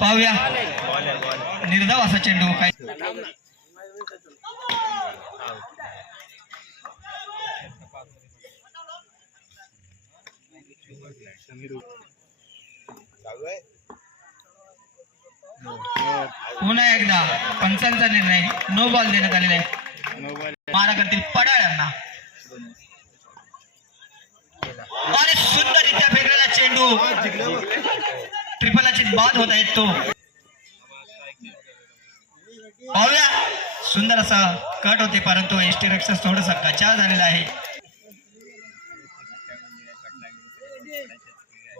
पाहूया निर्धाव असा चेंडू काय पुन्हा एकदा पंचांचा निर्णय नो बॉल देण्यात आलेला आहे मारा करतील पडाळ यांना आणि सुंदररित्या फेकलेला चेंडू ट्रिपलाची बाद होत आहेत तो पाहूया सुंदर असा कट होते परंतु एसटी रक्षक थोडासा कचाळ झालेला आहे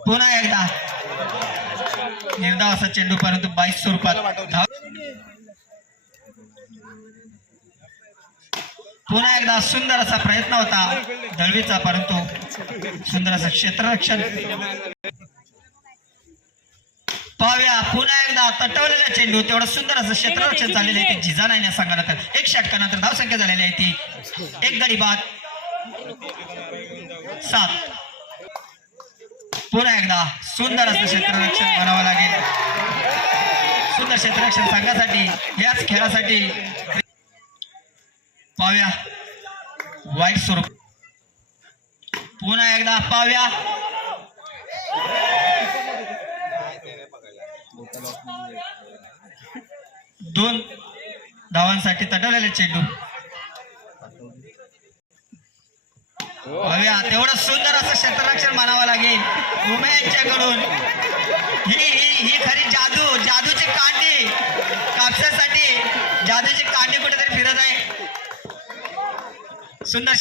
पुन्हा एकदा निर्धाव असा चेंडू परंतु 22 स्वरूपात पुन्हा एकदा सुंदर असा प्रयत्न होता दळवीचा परंतु सुंदर असं क्षेत्ररक्षण पाहूया पुन्हा एकदा तटवलेला चेंडू तेवढं सुंदर असं क्षेत्ररक्षण झालेलं आहे ते जिजा नाही सांगा तर 1 षटकानंतर धावसंख्या झालेली आहे ती 1 गडी बाद 7 पुन्हा एकदा सुंदर असं क्षेत्ररक्षण म्हणावं लागेल सुंदर क्षेत्ररक्षण संघासाठी याच खेळासाठी पाहूया वाईट स्वरूप पुन्हा एकदा पाहूया दोन धावांसाठी तटवलेले चेंडू पाहूया तेवढं सुंदर असं क्षेत्ररक्षण मानावं लागेल उमे यांच्याकडून ही खरी जादूची कांडी कापसासाठी जादूची कांडी कुठेतरी फिरत आहे सुंदर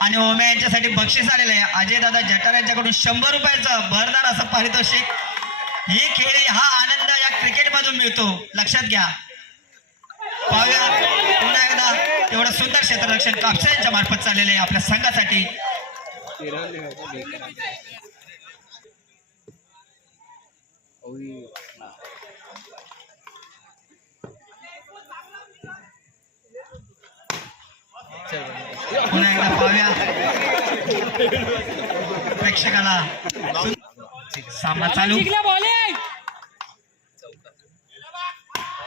आणि ओमे यांच्यासाठी बक्षीस आलेलं आहे अजय दादा जटार यांच्याकडून 100 रुपयाचं भरदार असं पारितोषिक ही खेळी हा आनंद या क्रिकेट मधून मिळतो लक्षात घ्या पाहूया पुन्हा एकदा तेवढं सुंदर क्षेत्ररक्षण कापसा यांच्या मार्फत चाललेलं आहे आपल्या संघासाठी पुन्हा एकदा पाहूया प्रेक्षकाला सामना चालू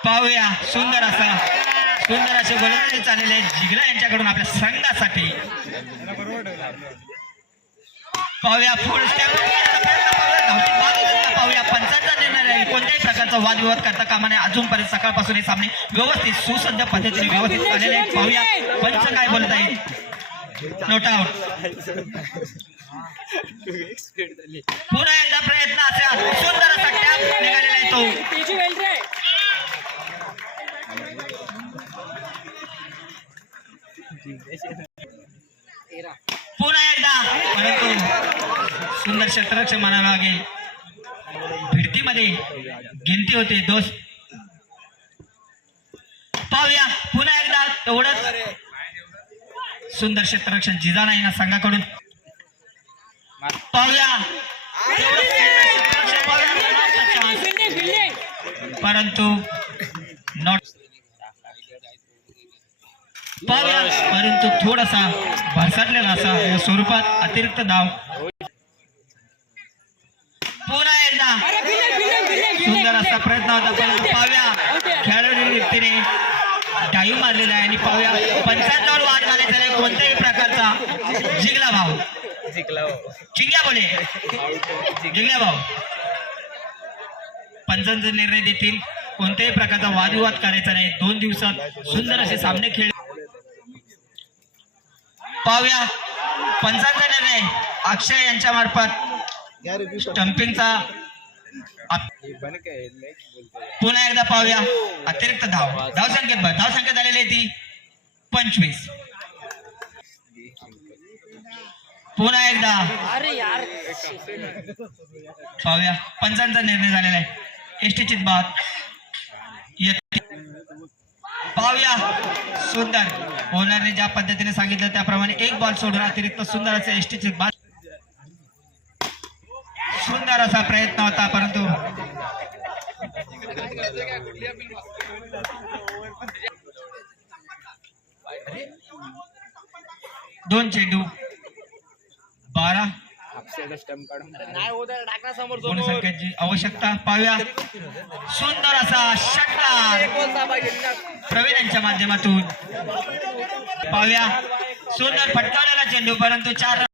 पाहूया सुंदर असे गोलंदाजी चाललेले आहे जिगला यांच्याकडून आपल्या संघासाठी पाहूया फुल स्टेप पाहूया पंचांचा निर्णय कोणत्याही प्रकारचा वादविवाद करता कामा नये अजूनपर्यंत सकाळपासून हे सामने व्यवस्थित सुसज्ज पद्धतीने व्यवस्थित झालेले आहेत पाहूया पंच काय बोलत आहेत नोट आउट पुन्हा एकदा प्रयत्न असा सुंदर असा टॅप निघालेला आहे तो पुन्हा एकदा परंतु सुंदर क्षेत्ररक्षण म्हणावं लागेल भिडतीमध्ये गिनती होते दोस्त पाहूया पुन्हा एकदा तेवढंच सुंदर क्षेत्ररक्षण जिजाना यांना संघाकडून पाहूया परंतु नॉट पाहूया परंतु थोडासा भरसटलेला असा या स्वरूपात अतिरिक्त धाव पुन्हा एकदा सुंदर असा प्रयत्न होता परंतु पाहूया खेळाडू व्यक्तीने डायू मारलेला आहे आणि पाहूया 55 वाद घालायचा नाही कोणत्याही प्रकारचा जिंकला भाऊ चिंग्या बोले जिंकल्या भाऊ पंचांचा निर्णय देतील कोणत्याही प्रकारचा वादविवाद करायचा नाही 2 दिवसात सुंदर असे सामने खेळ पाहूया पंचांचा निर्णय अक्षय यांच्या मार्फत स्टंपिंगचा पुन्हा एकदा पाहूया अतिरिक्त धावसंख्येत झालेली ती 25 पुन्हा एकदा पाहूया पंचांचा निर्णय झालेला आहे एसटीची बाद पाहूया सुंदर ओनरने ज्या पद्धतीने सांगितलं त्याप्रमाणे 1 बॉल सोडून अतिरिक्त सुंदर असे एसटीची बाद सुंदर असा प्रयत्न होता परंतु दोन चेंडू 12 गुणसंख्येची आवश्यकता. पाहूया सुंदर असा षटकार प्रवीण यांच्या माध्यमातून. पाहूया सुंदर फटकावलेला चेंडू, परंतु 4